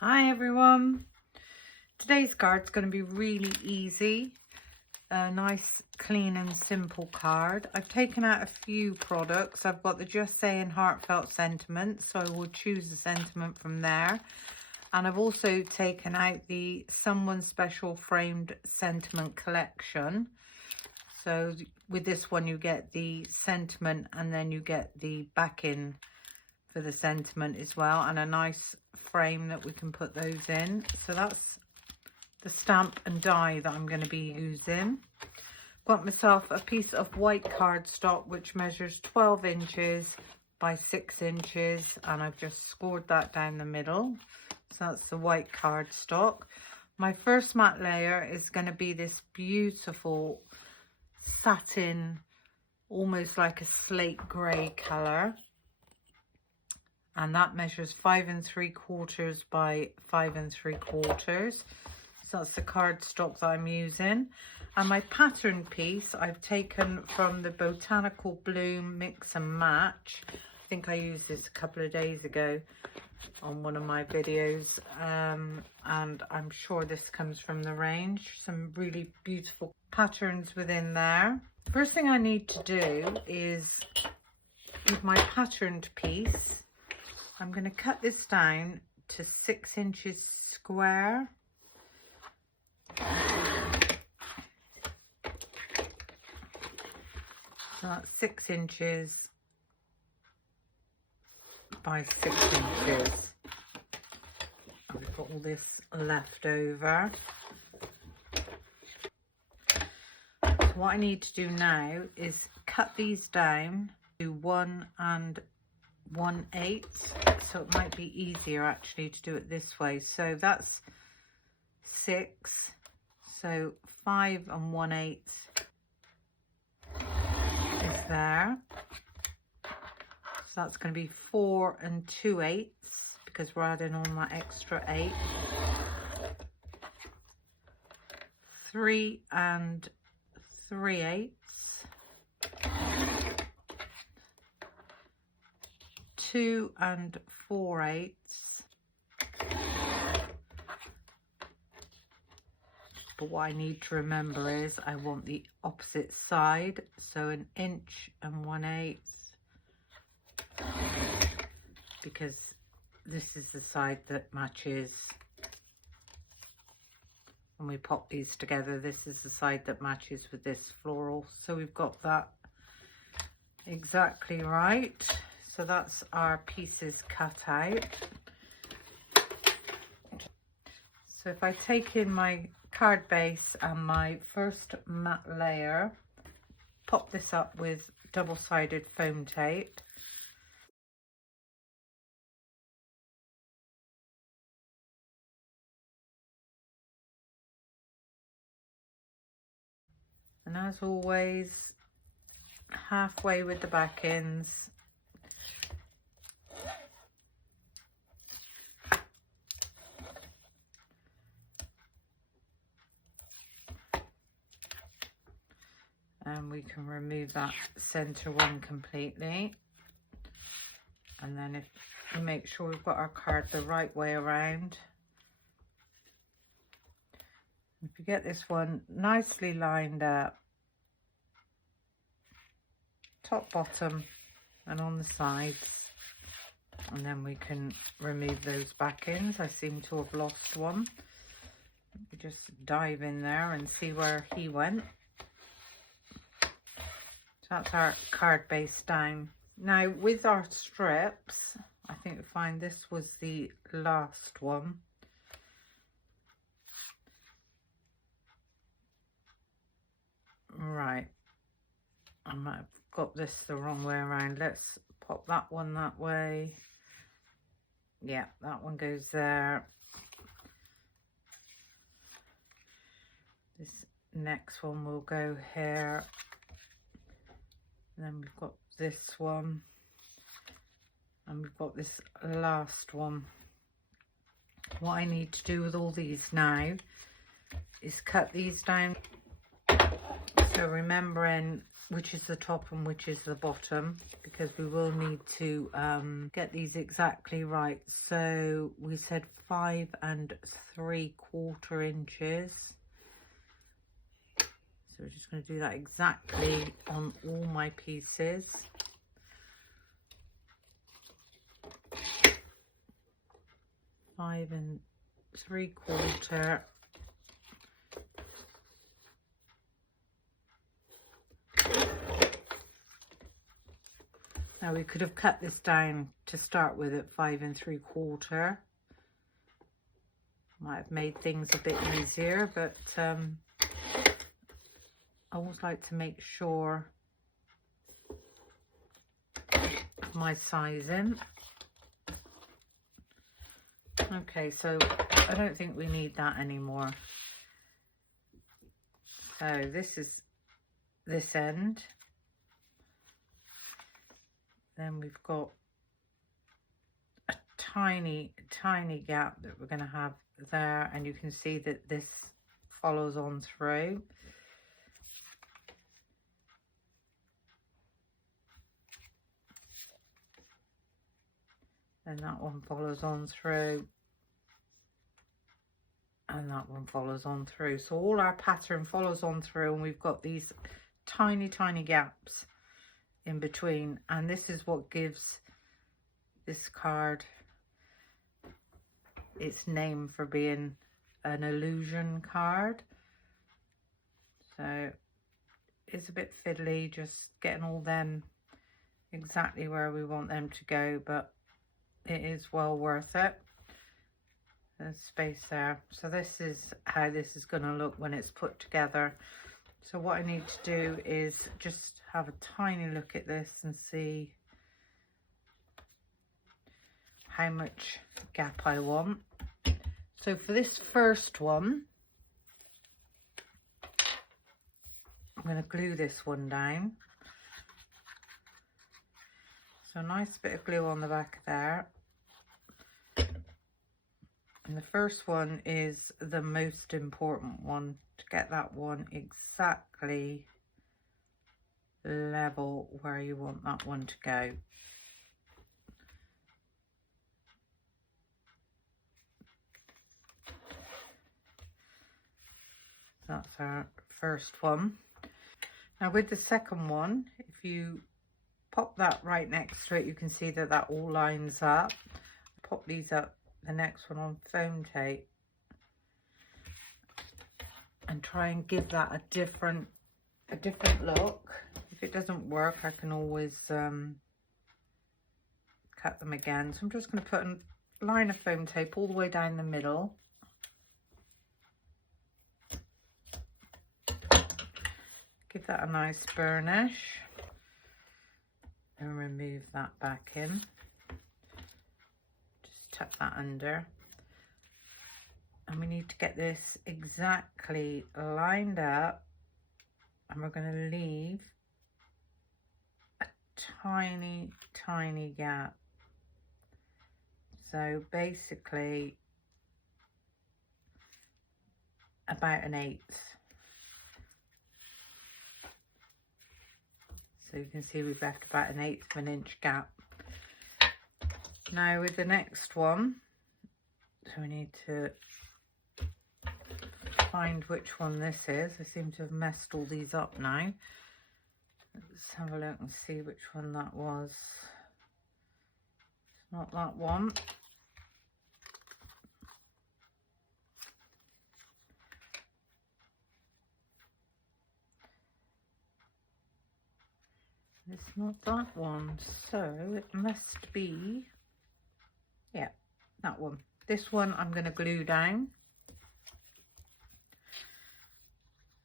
Hi everyone. Today's card's going to be really easy. A nice, clean and simple card. I've taken out a few products. I've got the Just Saying Heartfelt Sentiment, so I will choose a sentiment from there. And I've also taken out the Someone Special Framed Sentiment Collection. So with this one you get the sentiment and then you get the backing for the sentiment as well, and a nice frame that we can put those in. So that's the stamp and die that I'm going to be using. Got myself a piece of white cardstock which measures 12 inches by 6 inches, and I've just scored that down the middle. So that's the white cardstock. My first matte layer is going to be this beautiful satin, almost like a slate grey colour, and that measures 5 3/4 by 5 3/4. So that's the cardstock that I'm using. And my pattern piece I've taken from the Botanical Bloom Mix and Match. I think I used this a couple of days ago on one of my videos, and I'm sure this comes from the range. Some really beautiful patterns within there. First thing I need to do is, with my patterned piece, I'm going to cut this down to 6 inches square. So that's 6 inches by 6 inches. I've got all this left over. So what I need to do now is cut these down to 1 1/8, so it might be easier actually to do it this way. So that's 6, so 5 1/8 is there. So that's going to be 4 2/8 because we're adding on that extra 8. 3 3/8. 2 4/8. But what I need to remember is I want the opposite side, so 1 inch 1/8, because this is the side that matches. When we pop these together, this is the side that matches with this floral. So we've got that exactly right. So that's our pieces cut out. So if I take in my card base and my first matte layer, pop this up with double-sided foam tape. And as always, halfway with the back ends. And we can remove that center one completely. And then if we make sure we've got our card the right way around. If you get this one nicely lined up, top, bottom and on the sides, and then we can remove those back ends. I seem to have lost one. We just dive in there and see where he went. So that's our card base down. Now with our strips, I think you'll find this was the last one. Right, I might have got this the wrong way around. Let's pop that one that way. Yeah, that one goes there. This next one will go here. And then we've got this one. And we've got this last one. What I need to do with all these now is cut these down. So remembering which is the top and which is the bottom, because we will need to get these exactly right. So we said 5 3/4 inches. So we're just going to do that exactly on all my pieces. Five and 3/4. Now we could have cut this down to start with at 5 3/4. Might have made things a bit easier, but I always like to make sure of my sizing. Okay, so I don't think we need that anymore. So this is this end. Then we've got a tiny gap that we're going to have there, and you can see that this follows on through. And that one follows on through, and that one follows on through. So all our pattern follows on through, and we've got these tiny gaps in between, and this is what gives this card its name for being an illusion card. So it's a bit fiddly just getting all them exactly where we want them to go, but it is well worth it. There's space there. So this is how this is going to look when it's put together. So what I need to do is just have a tiny look at this and see how much gap I want. So for this first one, I'm going to glue this one down. So a nice bit of glue on the back there. And the first one is the most important one, to get that one exactly level where you want that one to go. That's our first one. Now with the second one, if you pop that right next to it, you can see that that all lines up. Pop these up, the next one on foam tape, and try and give that a different look. If it doesn't work, I can always cut them again. So I'm just going to put a line of foam tape all the way down the middle. Give that a nice burnish and remove that back in. Just tuck that under. And we need to get this exactly lined up, and we're going to leave a tiny gap. So basically about 1/8. So you can see we've left about 1/8 of an inch gap. Now with the next one, so we need to find which one this is. I seem to have messed all these up now. Let's have a look and see which one that was. It's not that one. It's not that one, so it must be, yeah, that one. This one I'm going to glue down.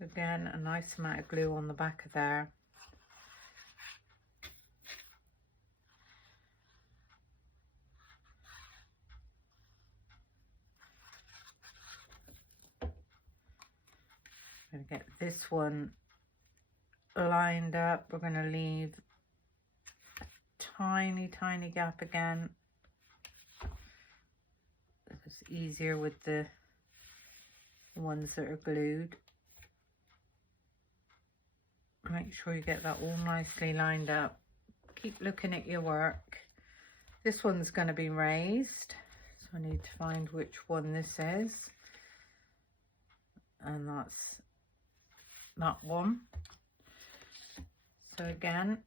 Again, a nice amount of glue on the back of there. I'm going to get this one lined up. We're going to leave a tiny gap again. It's easier with the ones that are glued. Make sure you get that all nicely lined up. Keep looking at your work. This one's going to be raised, so I need to find which one this is, and that's that one. So again,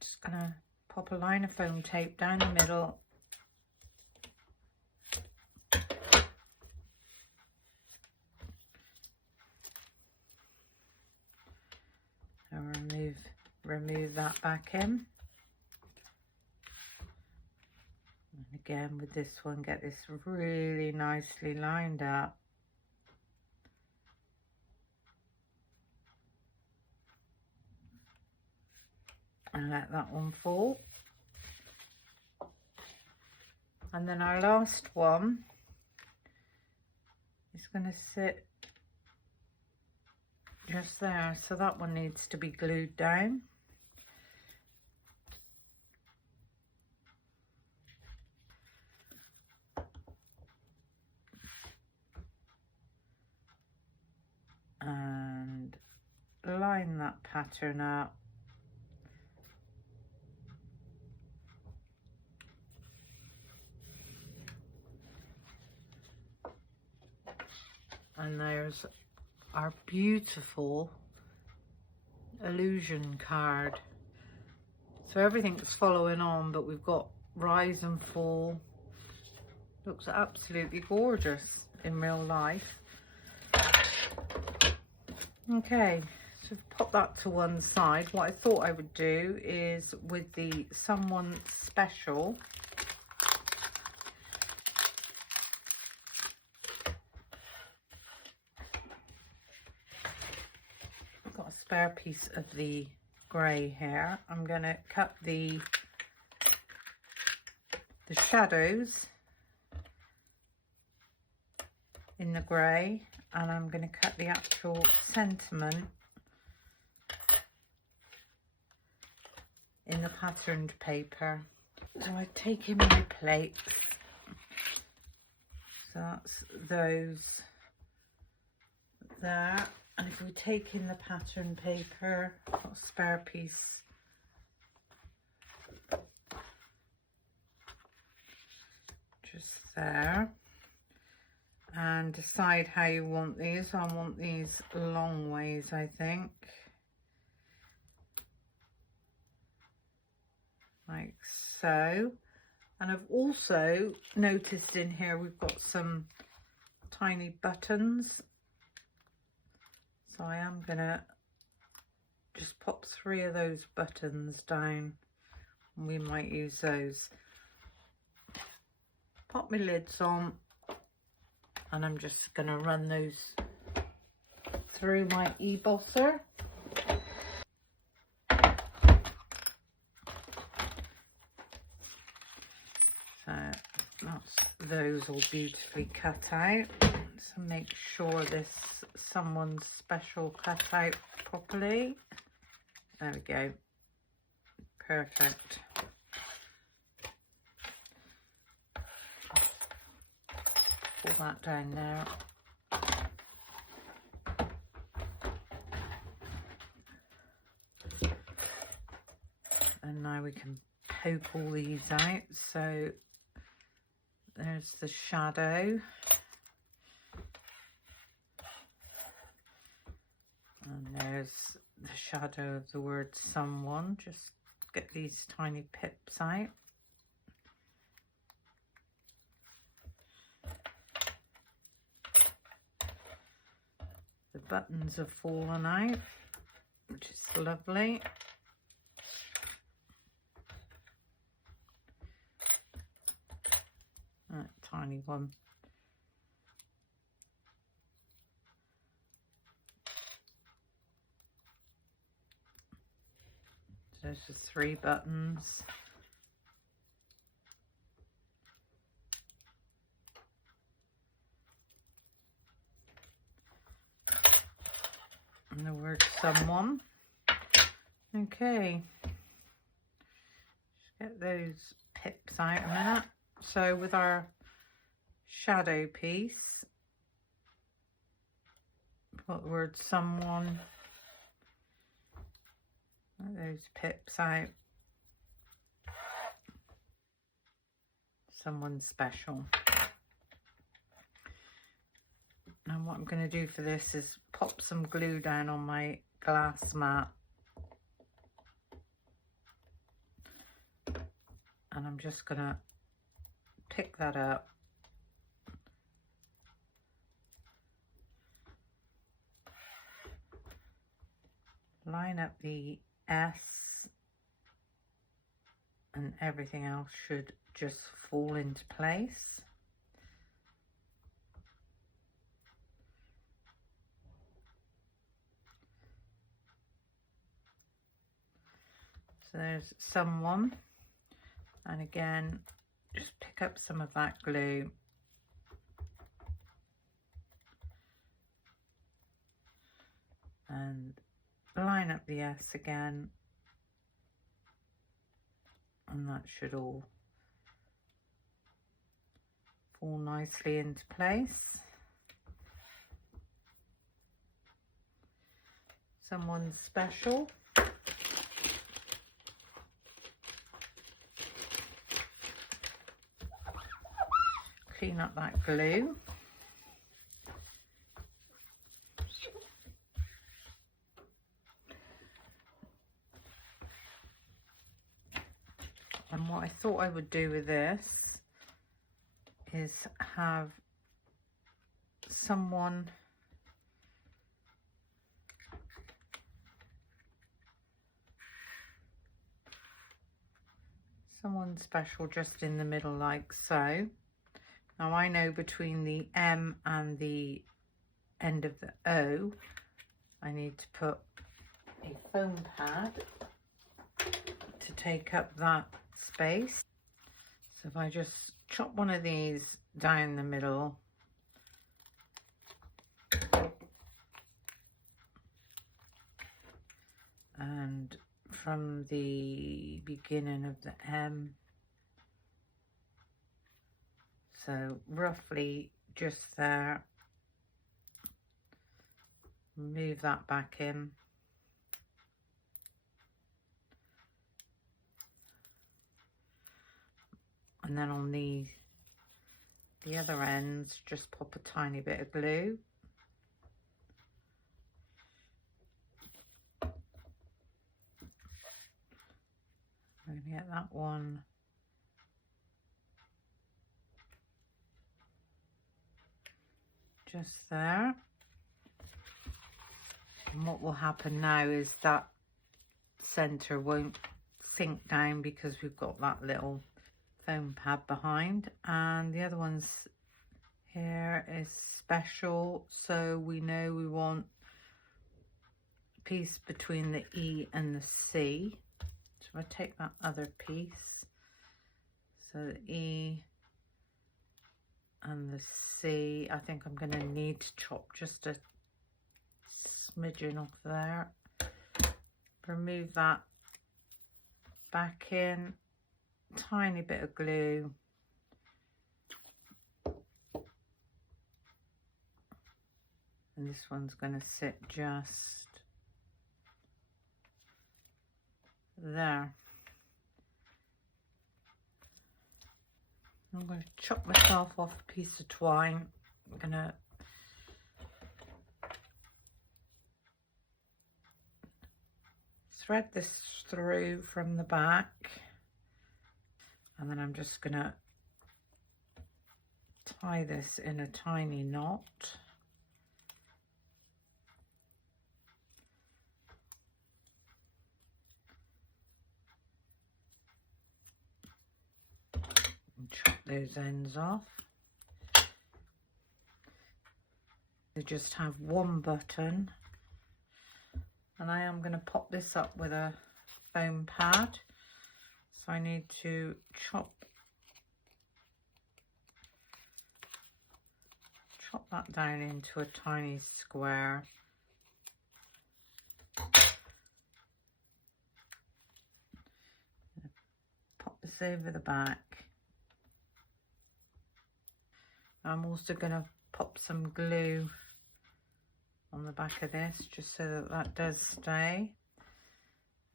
just going to pop a line of foam tape down the middle. And remove that back in. And again with this one, get this really nicely lined up. And let that one fall. And then our last one is going to sit just there, so that one needs to be glued down. And line that pattern up. And there's our beautiful illusion card. So everything's following on, but we've got rise and fall. Looks absolutely gorgeous in real life. Okay, so pop that to one side. What I thought I would do is with the Someone Special, I've got a spare piece of the grey here. I'm going to cut the shadows in the grey, and I'm going to cut the actual sentiment in the patterned paper. So I've taken my plates, so that's those there, and if we take in the pattern paper, I've got a spare piece just there. And decide how you want these. I want these long ways, I think. Like so. And I've also noticed in here we've got some tiny buttons. So I am going to just pop 3 of those buttons down. And we might use those. Pop my lids on. And I'm just going to run those through my e-bosser. So that's those all beautifully cut out. So make sure this Someone Special cut out properly. There we go. Perfect. Pull that down now. And now we can poke all these out. So there's the shadow. And there's the shadow of the word someone. Just get these tiny pips out. The buttons have fallen out, which is lovely. That tiny one. So there's the 3 buttons. And the word someone. Okay, just get those pips out a minute. So with our shadow piece, Put the word someone. Let those pips out. Someone special. And what I'm going to do for this is pop some glue down on my glass mat. And I'm just going to pick that up. Line up the S, and everything else should just fall into place. So there's someone, and again just pick up some of that glue and line up the S again, and that should all fall nicely into place. Someone special. Clean up that glue. And what I thought I would do with this is have someone special just in the middle, like so. Now I know between the M and the end of the O, I need to put a foam pad to take up that space. So if I just chop one of these down the middle, and from the beginning of the M, so roughly just there, move that back in. And then on the other ends, just pop a tiny bit of glue. I'm going to get that one just there. And what will happen now is that center won't sink down because we've got that little foam pad behind. And the other one's here is special, so we know we want a piece between the E and the C. So I take that other piece, so the E and the C, I think I'm going to need to chop just a smidgen off there. Remove that back in, tiny bit of glue. And this one's going to sit just there. I'm going to chop myself off a piece of twine. I'm going to thread this through from the back, and then I'm just going to tie this in a tiny knot. And chop those ends off. We just have one button, and I am going to pop this up with a foam pad. So I need to chop that down into a tiny square. Pop this over the back. I'm also going to pop some glue on the back of this, just so that that does stay.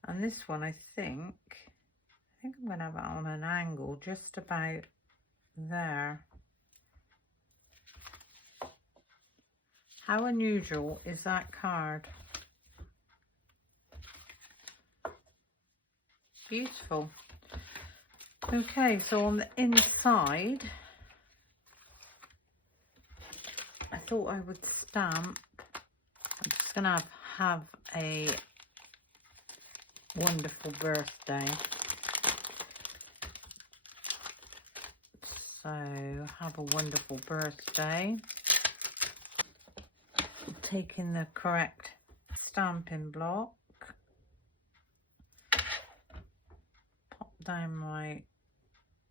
And this one, I think I'm going to have it on an angle just about there. How unusual is that card? Beautiful. Okay, so on the inside, I thought I would stamp. I'm just going to have a wonderful birthday. So, have a wonderful birthday. Taking the correct stamping block. Pop down my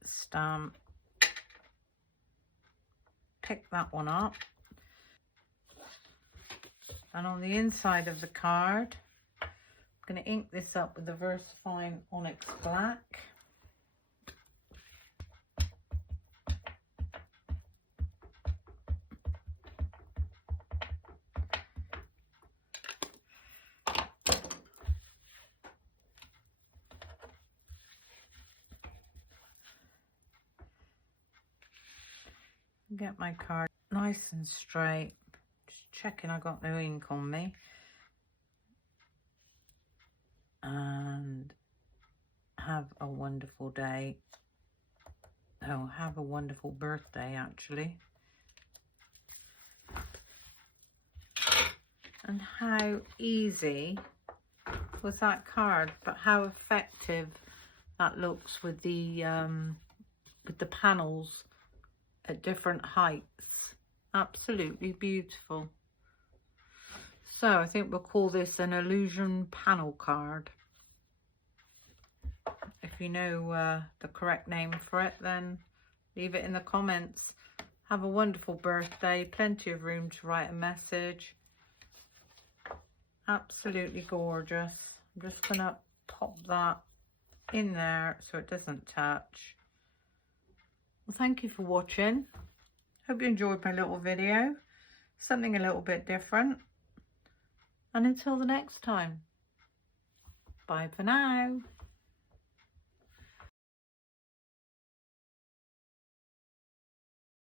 stamp. Pick that one up. And on the inside of the card, I'm going to ink this up with the VersaFine Onyx Black. Get my card nice and straight. Just checking I got no ink on me. And have a wonderful day. Oh, have a wonderful birthday, actually. And how easy was that card, but how effective that looks with the panels at different heights. Absolutely beautiful. So I think we'll call this an illusion panel card. If you know the correct name for it, then leave it in the comments. Have a wonderful birthday, plenty of room to write a message. Absolutely gorgeous. I'm just gonna pop that in there so it doesn't touch. Well, thank you for watching. Hope you enjoyed my little video. Something a little bit different. And until the next time, bye for now.